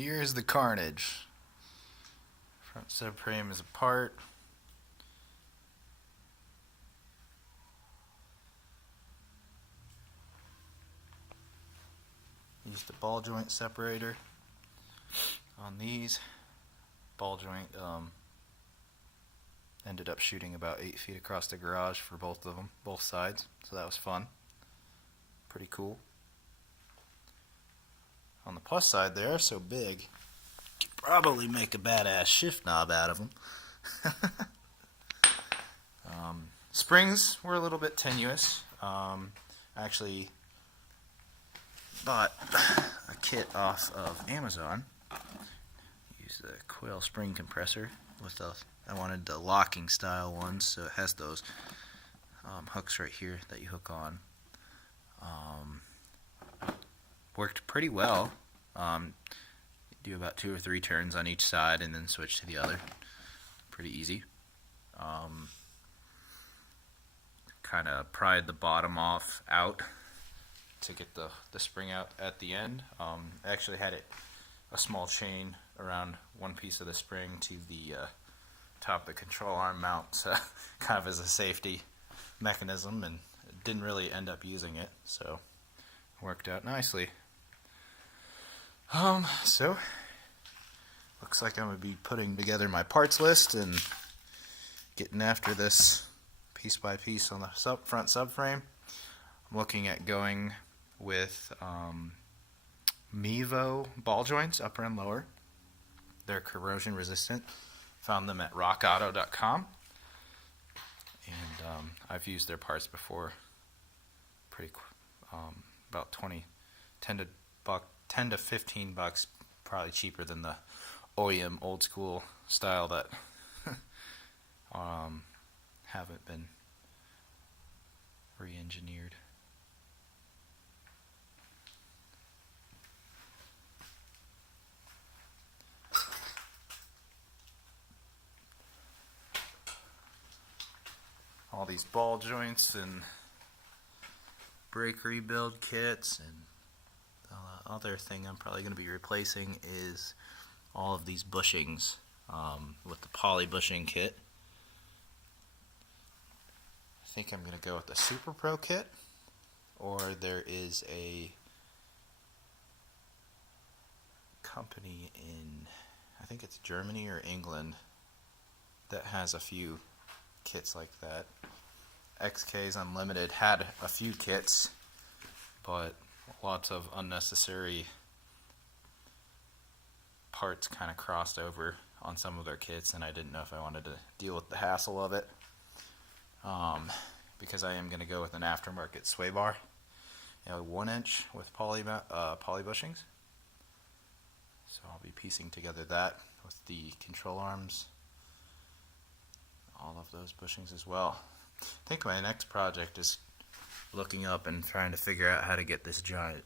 here's the carnage. Front subframe is apart. Used the ball joint separator on these. Ball joint ended up shooting about 8 feet across the garage for both of them, both sides, so that was fun. Pretty cool. On the plus side, they are so big, you could probably make a badass shift knob out of them. Springs were a little bit tenuous. I actually bought a kit off of Amazon. Use the coil spring compressor with the, I wanted the locking style ones, so it has those hooks right here that you hook on. Worked pretty well. Do about 2 or 3 turns on each side and then switch to the other. Pretty easy. Kind of pried the bottom off out to get the spring out at the end. I actually had a small chain around one piece of the spring to the top of the control arm mount, so kind of as a safety mechanism, and didn't really end up using it, so it worked out nicely. So looks like I'm going to be putting together my parts list and getting after this piece by piece on the front subframe. I'm looking at going with Mevo ball joints, upper and lower. They're corrosion resistant. Found them at rockauto.com, and I've used their parts before. Pretty about 10 to 15 bucks, probably cheaper than the OEM old school style that haven't been re-engineered. All these ball joints and brake rebuild kits, and the other thing I'm probably going to be replacing is all of these bushings with the poly bushing kit. I think I'm going to go with the Super Pro kit, or there is a company in, I think it's Germany or England, that has a few kits like that. XK's Unlimited had a few kits, but lots of unnecessary parts kind of crossed over on some of their kits, and I didn't know if I wanted to deal with the hassle of it, because I am going to go with an aftermarket sway bar, 1-inch with poly bushings. So I'll be piecing together that with the control arms, all of those bushings as well. I think my next project is looking up and trying to figure out how to get this giant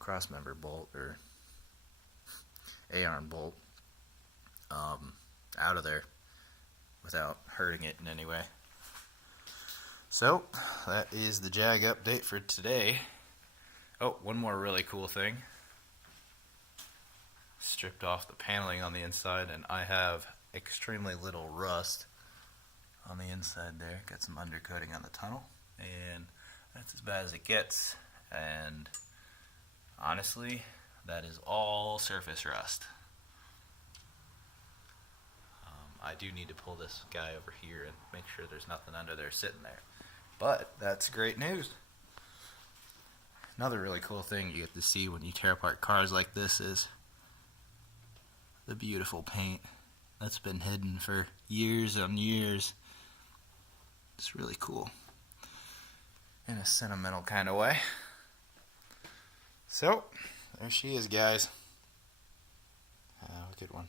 crossmember bolt or A-arm bolt out of there without hurting it in any way. So that is the Jag update for today. Oh, one more really cool thing. Stripped off the paneling on the inside, and I have extremely little rust on the inside there. Got some undercoating on the tunnel, and that's as bad as it gets. And honestly, that is all surface rust. I do need to pull this guy over here and make sure there's nothing under there sitting there. But that's great news. Another really cool thing you get to see when you tear apart cars like this is the beautiful paint that's been hidden for years and years. It's really cool in a sentimental kind of way. So, there she is, guys. Have a good one.